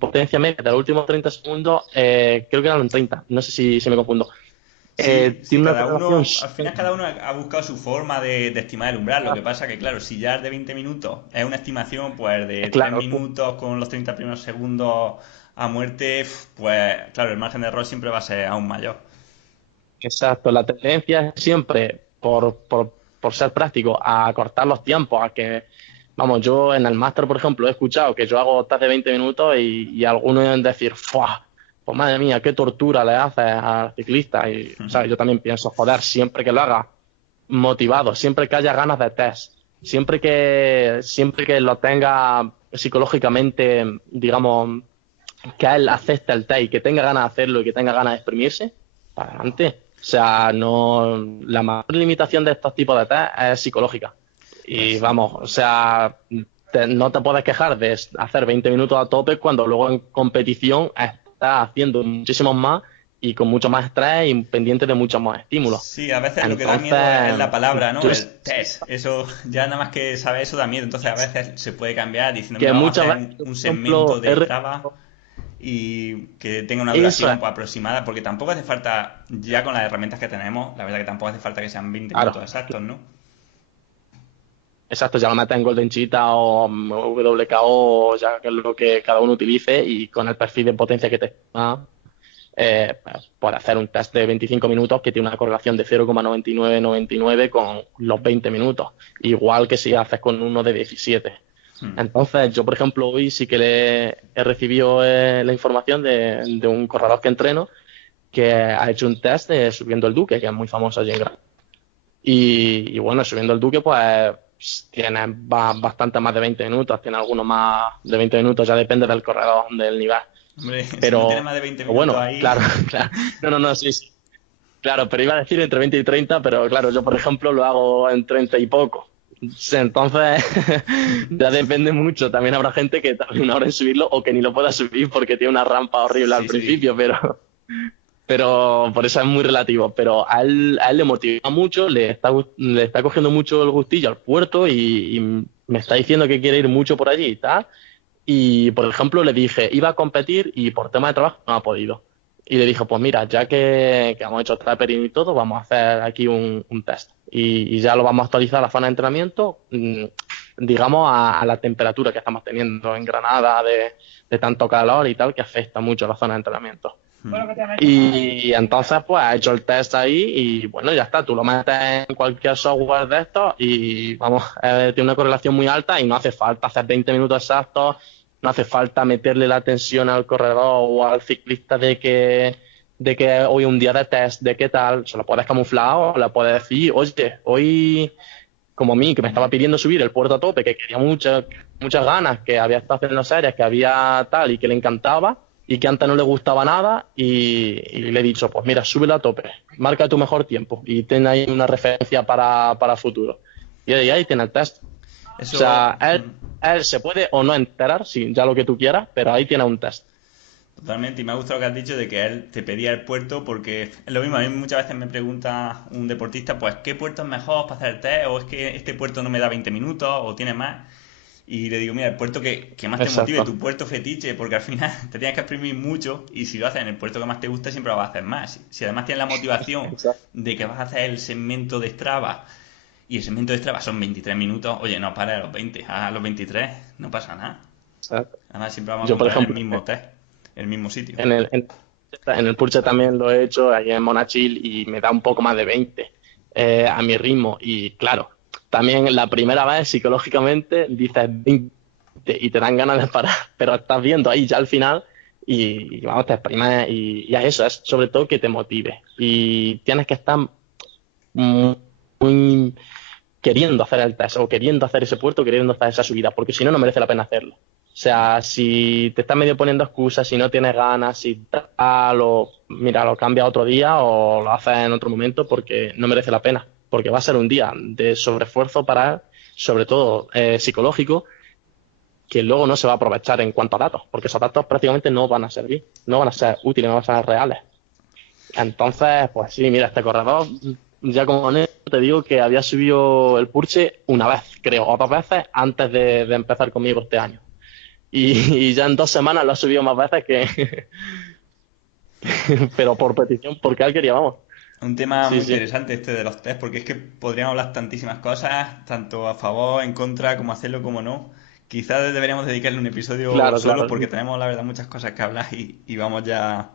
potencia media de los últimos 30 segundos, creo que eran 30, no sé si me confundo. Sí, Tiene una cada correlación. uno, al final cada uno ha buscado su forma de estimar el umbral. Lo que pasa que, claro, si ya es de 20 minutos es una estimación, pues de 3 Claro, minutos con los 30 primeros segundos a muerte, pues claro, el margen de error siempre va a ser aún mayor. exacto. La tendencia es siempre, por ser práctico, a cortar los tiempos, a que, vamos, yo en el máster, por ejemplo, he escuchado que yo hago test de 20 minutos y algunos deben decir, ¡fua! Pues madre mía, qué tortura le haces al ciclista. Y, o sea, yo también pienso, joder, siempre que lo haga motivado, siempre que haya ganas de test, siempre que lo tenga psicológicamente, digamos, que él acepte el test y que tenga ganas de hacerlo y que tenga ganas de exprimirse, para adelante. O sea, no, la mayor limitación de estos tipos de test es psicológica. Pues Y sí. vamos, o sea, no te puedes quejar de hacer 20 minutos a tope cuando luego en competición estás haciendo muchísimos más y con mucho más estrés y pendiente de muchos más estímulos. Sí, a veces lo que da miedo es Entonces, la palabra, ¿no? yo El test. Eso, ya nada más que saber eso da miedo. Entonces a veces se puede cambiar diciendo, que mira, vamos a muchas hacer veces, un por segmento ejemplo, de Strava y que tenga una eso duración es, pues, aproximada, porque tampoco hace falta, ya con las herramientas que tenemos, la verdad que tampoco hace falta que sean 20 minutos claro. exactos, ¿no? Exacto, ya lo metes en Golden Cheetah o WKO, ya que es lo que cada uno utilice y con el perfil de potencia que te da, pues, puede hacer un test de 25 minutos que tiene una correlación de 0,9999 con los 20 minutos, igual que si haces con uno de 17. Mm. Entonces, yo, por ejemplo, hoy sí que he recibido la información de un corredor que entreno que ha hecho un test de subiendo el Duque, que es muy famoso allí en Granada. Y bueno, subiendo el Duque, pues tiene bastante más de 20 minutos, tiene algunos más de 20 minutos, ya depende del corredor, del nivel. Hombre, si no tiene Pero más de 20 minutos bueno, ahí. claro, claro. No, no, no, sí, sí. Claro, pero iba a decir entre 20 y 30, pero claro, yo por ejemplo lo hago en 30 y poco. Sí, entonces, ya depende mucho. También habrá gente que tarde una hora en subirlo o que ni lo pueda subir porque tiene una rampa horrible al Sí, sí. principio, pero por eso es muy relativo. Pero a él le motiva mucho, le está cogiendo mucho el gustillo al puerto y me está diciendo que quiere ir mucho por allí y tal. Y, por ejemplo, le dije, iba a competir y por tema de trabajo no ha podido. Y le dije, pues mira, ya que hemos hecho trappering y todo, vamos a hacer aquí un test. Y ya lo vamos a actualizar a la zona de entrenamiento, digamos, a la temperatura que estamos teniendo en Granada de tanto calor y tal, que afecta mucho a la zona de entrenamiento. Mm. Y entonces, pues, ha hecho el test ahí y bueno, ya está. Tú lo metes en cualquier software de estos y vamos, tiene una correlación muy alta y no hace falta hacer 20 minutos exactos, no hace falta meterle la tensión al corredor o al ciclista de que hoy un día de test, de qué tal. Se lo puedes camuflar o le puedes decir, oye, hoy, como a mí, que me estaba pidiendo subir el puerto a tope, que quería muchas ganas, que había estado haciendo series, que había tal y que le encantaba y que antes no le gustaba nada y le he dicho, pues mira, súbelo a tope, marca tu mejor tiempo y ten ahí una referencia para futuro. Y ahí tiene el test. O Eso, sea, él se puede o no enterar, sí, ya lo que tú quieras, pero ahí tiene un test. totalmente. Y me ha gustado lo que has dicho de que él te pedía el puerto porque es lo mismo. A mí muchas veces me pregunta un deportista, pues, ¿qué puerto es mejor para hacer el test? O es que este puerto no me da 20 minutos o tiene más. Y le digo, mira, el puerto que más te motive, Exacto, tu puerto fetiche, porque al final te tienes que exprimir mucho y si lo haces en el puerto que más te gusta, siempre lo vas a hacer más. Si además tienes la motivación exacto, de que vas a hacer el segmento de Strava y el segmento de Strava son 23 minutos, oye, no para a los 20, a los 23, no pasa nada. exacto. Además, siempre vamos a Yo, por encontrar en el ejemplo, mismo test, el mismo sitio. en el Purche también lo he hecho, ahí en Monachil, y me da un poco más de 20 a mi ritmo. Y claro, también la primera vez psicológicamente dices 20 y te dan ganas de parar, pero estás viendo ahí ya al final y vamos, te exprimes y a eso es sobre todo que te motive. Y tienes que estar muy, muy queriendo hacer el test o queriendo hacer ese puerto, queriendo hacer esa subida, porque si no, no merece la pena hacerlo. O sea, si te estás medio poniendo excusas, si no tienes ganas, si tal, o mira, lo cambia otro día o lo haces en otro momento porque no merece la pena, porque va a ser un día de sobreesfuerzo para él, sobre todo psicológico, que luego no se va a aprovechar en cuanto a datos, porque esos datos prácticamente no van a servir, no van a ser útiles, no van a ser reales. Entonces, pues sí, mira, este corredor, ya como honesto, te digo que había subido el Purche una vez, creo, o dos veces antes de empezar conmigo este año. Y ya en 2 semanas lo ha subido más veces que, pero por petición, porque él quería, vamos. Un tema Sí, muy sí, interesante este de los test, porque es que podríamos hablar tantísimas cosas, tanto a favor, en contra, cómo hacerlo, cómo no. Quizás deberíamos dedicarle un episodio claro, solo claro. porque tenemos, la verdad, muchas cosas que hablar y vamos ya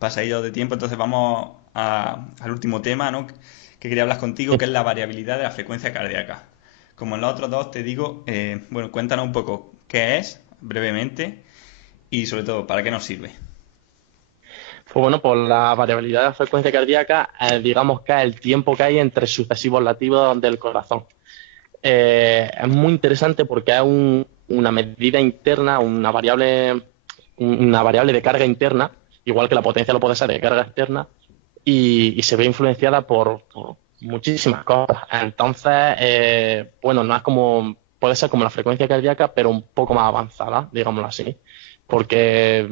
pasadillos de tiempo. Entonces vamos al último tema, ¿no? Que quería hablar contigo, que es la variabilidad de la frecuencia cardíaca. Como en los otros dos, te digo, bueno, cuéntanos un poco qué es, brevemente, y sobre todo, para qué nos sirve. Pues bueno, por la variabilidad de la frecuencia cardíaca, digamos que es el tiempo que hay entre sucesivos latidos del corazón. Es muy interesante porque es una medida interna, una variable de carga interna, igual que la potencia lo puede ser de carga externa, y se ve influenciada por muchísimas cosas. Entonces, bueno, no es como, puede ser como la frecuencia cardíaca, pero un poco más avanzada, digámoslo así. Porque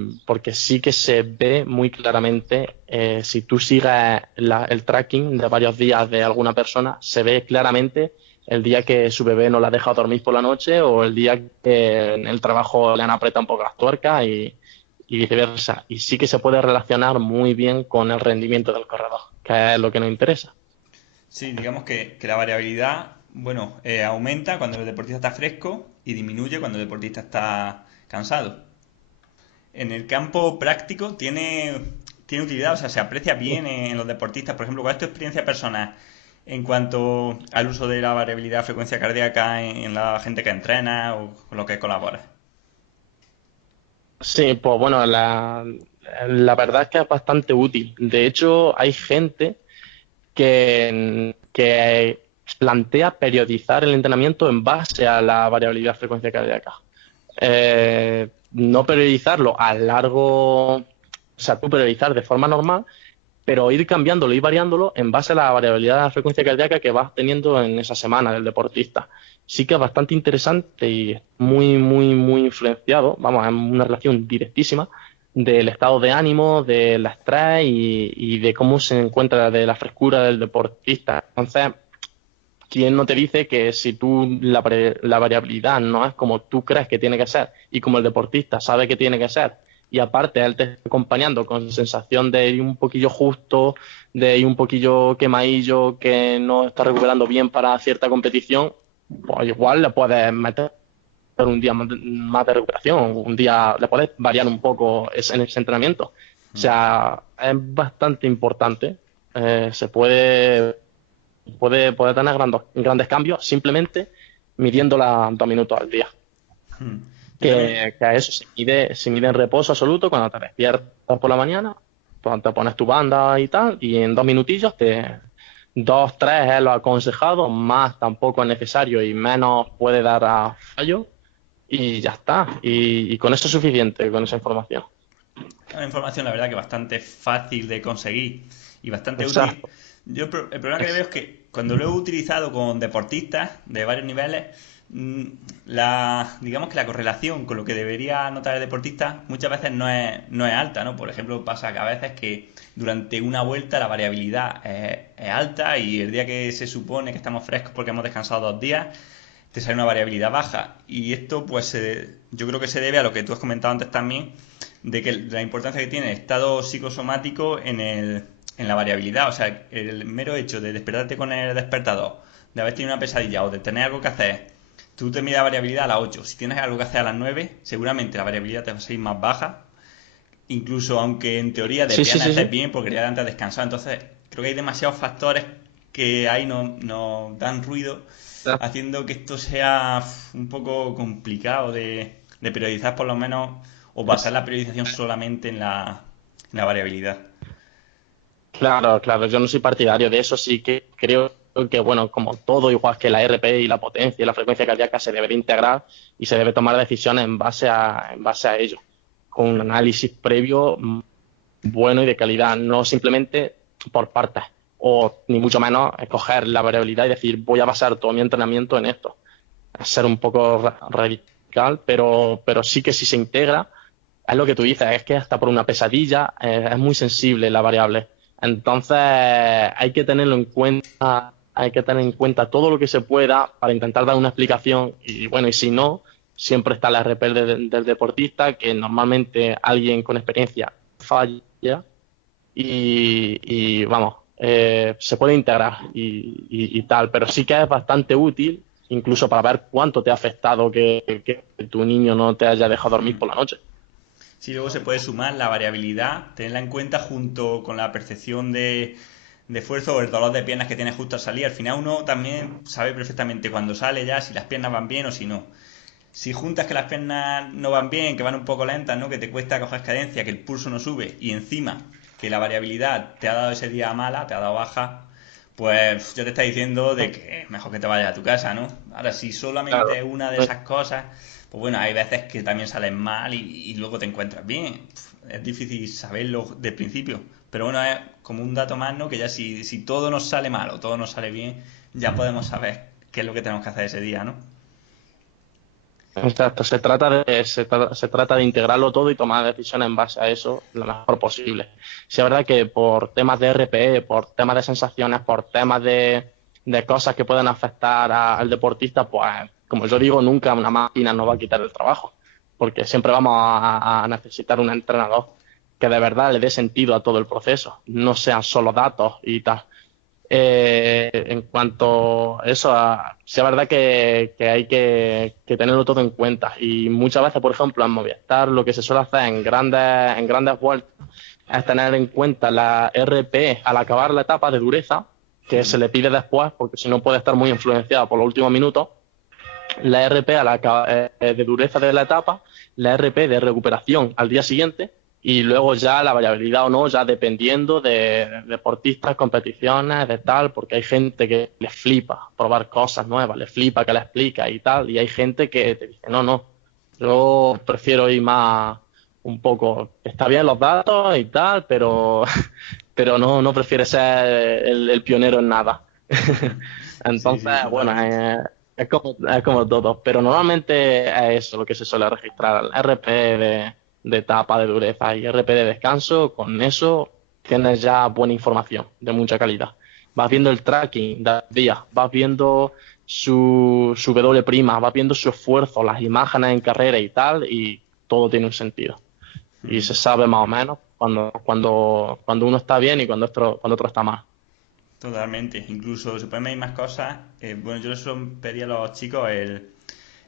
sí que se ve muy claramente, si tú sigues el tracking de varios días de alguna persona, se ve claramente el día que su bebé no la deja dormir por la noche o el día que en el trabajo le han apretado un poco las tuercas y viceversa. Y sí que se puede relacionar muy bien con el rendimiento del corredor, que es lo que nos interesa. Sí, digamos que la variabilidad, bueno, aumenta cuando el deportista está fresco y disminuye cuando el deportista está cansado. En el campo práctico tiene utilidad, o sea, se aprecia bien en los deportistas. Por ejemplo, ¿cuál es tu experiencia personal? en cuanto al uso de la variabilidad de frecuencia cardíaca en la gente que entrena o con lo que colabora? Sí, pues bueno, la verdad es que es bastante útil. De hecho, hay gente que plantea periodizar el entrenamiento en base a la variabilidad de frecuencia cardíaca. No periodizarlo a largo, o sea, tú periodizar de forma normal, pero ir cambiándolo y variándolo en base a la variabilidad de la frecuencia cardíaca que vas teniendo en esa semana del deportista. Sí que es bastante interesante y muy, muy, muy influenciado, vamos, es una relación directísima del estado de ánimo, del estrés y de cómo se encuentra de la frescura del deportista. Entonces, ¿quién no te dice que si tú la variabilidad no es como tú crees que tiene que ser y como el deportista sabe que tiene que ser y aparte él te está acompañando con sensación de ir un poquillo justo, de ir un poquillo quemadillo, que no está recuperando bien para cierta competición, pues igual le puedes meter un día más de recuperación, un día le puedes variar un poco en ese entrenamiento. O sea, es bastante importante. Se puede tener grandes cambios simplemente midiéndola 2 minutos al día. Yo también. Que a eso se mide en reposo absoluto cuando te despiertas por la mañana, pues te pones tu banda y tal, y en 2 minutillos 2, 3 es lo aconsejado, más tampoco es necesario y menos puede dar a fallo y ya está. Y con eso es suficiente, con esa información. Una información, la verdad, que bastante fácil de conseguir y bastante útil. Exacto. Yo el problema que le veo Es- es que cuando lo he utilizado con deportistas de varios niveles, digamos que la correlación con lo que debería notar el deportista muchas veces no es alta, ¿no? Por ejemplo, pasa que a veces que durante una vuelta la variabilidad es alta y el día que se supone que estamos frescos porque hemos descansado 2 días, te sale una variabilidad baja. Y esto, pues, yo creo que se debe a lo que tú has comentado antes también, de que la importancia que tiene el estado psicosomático en la variabilidad. O sea, el mero hecho de despertarte con el despertador, de haber tenido una pesadilla o de tener algo que hacer, tú te mides la variabilidad a las 8. Si tienes algo que hacer a las 9, seguramente la variabilidad te va a salir más baja. Incluso aunque en teoría de Sí, sí, piernas sí, estés sí. bien, porque ya antes has descansado. Entonces, creo que hay demasiados factores que ahí nos dan ruido, haciendo que esto sea un poco complicado de periodizar por lo menos, o basar la periodización solamente en la variabilidad. Claro, claro, yo no soy partidario de eso, sí que creo que, bueno, como todo, igual que la RP y la potencia y la frecuencia cardíaca, se debe de integrar y se debe tomar decisiones en base a ello, con un análisis previo bueno y de calidad, no simplemente por partes, o ni mucho menos escoger la variabilidad y decir voy a basar todo mi entrenamiento en esto. Es ser un poco radical, pero sí que si se integra, es lo que tú dices, es que hasta por una pesadilla es muy sensible la variable. Entonces hay que tenerlo en cuenta, hay que tener en cuenta todo lo que se pueda para intentar dar una explicación y bueno, y si no, siempre está la RP del deportista, que normalmente alguien con experiencia falla y vamos, se puede integrar y tal, pero sí que es bastante útil incluso para ver cuánto te ha afectado que tu niño no te haya dejado dormir por la noche. Si luego se puede sumar la variabilidad, tenerla en cuenta junto con la percepción de esfuerzo o el dolor de piernas que tienes justo al salir. Al final uno también sabe perfectamente cuando sale ya si las piernas van bien o si no. Si juntas que las piernas no van bien, que van un poco lentas, ¿no? Que te cuesta coger cadencia, que el pulso no sube y encima que la variabilidad te ha dado ese día mala, te ha dado baja, pues ya te está diciendo de que mejor que te vayas a tu casa, ¿no? Ahora, si solamente Claro. es una de esas cosas, pues bueno, hay veces que también salen mal y luego te encuentras bien. Es difícil saberlo de principio. Pero bueno, es como un dato más, ¿no? Que ya si todo nos sale mal o todo nos sale bien, ya podemos saber qué es lo que tenemos que hacer ese día, ¿no? Exacto, se trata de integrarlo todo y tomar decisiones en base a eso lo mejor posible. Sí, es verdad que por temas de RPE, por temas de sensaciones, por temas de cosas que pueden afectar al deportista, pues como yo digo, nunca una máquina nos va a quitar el trabajo, porque siempre vamos a necesitar un entrenador que de verdad le dé sentido a todo el proceso, no sean solo datos y tal. En cuanto a eso, sí es verdad que hay que tenerlo todo en cuenta. Y muchas veces, por ejemplo, en Movistar, lo que se suele hacer en grandes vueltas es tener en cuenta la RP al acabar la etapa de dureza que se le pide después, porque si no puede estar muy influenciada por los últimos minutos, la RP de dureza de la etapa, la RP de recuperación al día siguiente y luego ya la variabilidad o no, ya dependiendo de deportistas, competiciones, de tal, porque hay gente que le flipa probar cosas nuevas, le flipa que le explica y tal, y hay gente que te dice, no, yo prefiero ir más un poco, está bien los datos y tal, pero, pero no prefiere ser el pionero en nada. Sí, Entonces, sí, bueno, totalmente. es como todo, pero normalmente es eso lo que se suele registrar, el RP de etapa de dureza y RP de descanso, con eso tienes ya buena información de mucha calidad. Vas viendo el tracking de días, vas viendo su W', vas viendo su esfuerzo, las imágenes en carrera y tal, y todo tiene un sentido. Y se sabe más o menos cuando uno está bien y cuando otro está mal. Totalmente. Incluso se pueden medir más cosas. Bueno, yo les suelo pedir a los chicos el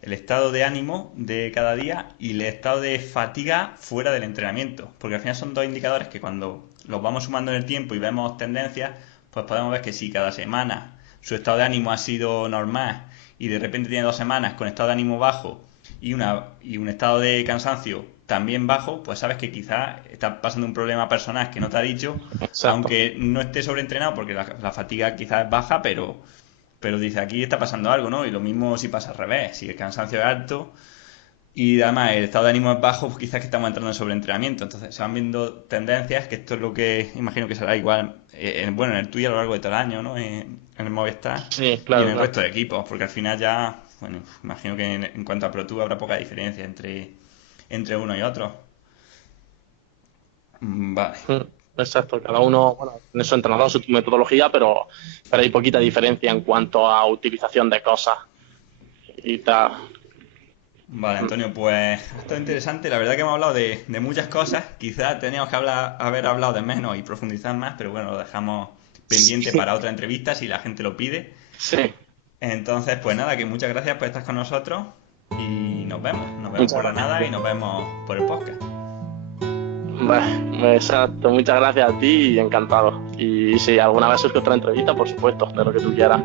estado de ánimo de cada día y el estado de fatiga fuera del entrenamiento. Porque al final son dos indicadores que cuando los vamos sumando en el tiempo y vemos tendencias, pues podemos ver que si cada semana su estado de ánimo ha sido normal y de repente tiene 2 semanas con estado de ánimo bajo y un estado de cansancio también bajo, pues sabes que quizás está pasando un problema personal que no te ha dicho, Exacto. aunque no esté sobreentrenado porque la fatiga quizás es baja, pero dice aquí está pasando algo, ¿no? Y lo mismo si pasa al revés, si el cansancio es alto y además el estado de ánimo es bajo, pues quizás que estamos entrando en sobreentrenamiento. Entonces se van viendo tendencias, que esto es lo que imagino que será igual, bueno, en el tuyo a lo largo de todo el año, ¿no? En el Movistar Sí, y en claro, el claro. resto de equipos, porque al final ya, bueno, imagino que en cuanto a Pro Tour habrá poca diferencia entre uno y otro. Vale. Mm, Exacto, cada uno, bueno, tiene su entrenador, su metodología, pero hay poquita diferencia en cuanto a utilización de cosas y tal. Vale, Mm. Antonio, pues ha estado interesante. La verdad que hemos hablado de muchas cosas. Quizás teníamos que haber hablado de menos y profundizar más, pero bueno, lo dejamos pendiente Sí, para otra entrevista si la gente lo pide. sí, Entonces, pues nada, que muchas gracias por estar con nosotros y nos vemos. Nos vemos muchas por la gracias a nada y ti. nos vemos por el podcast. Exacto, muchas gracias a ti y encantado. Y si alguna vez surge otra entrevista, por supuesto, de lo que tú quieras.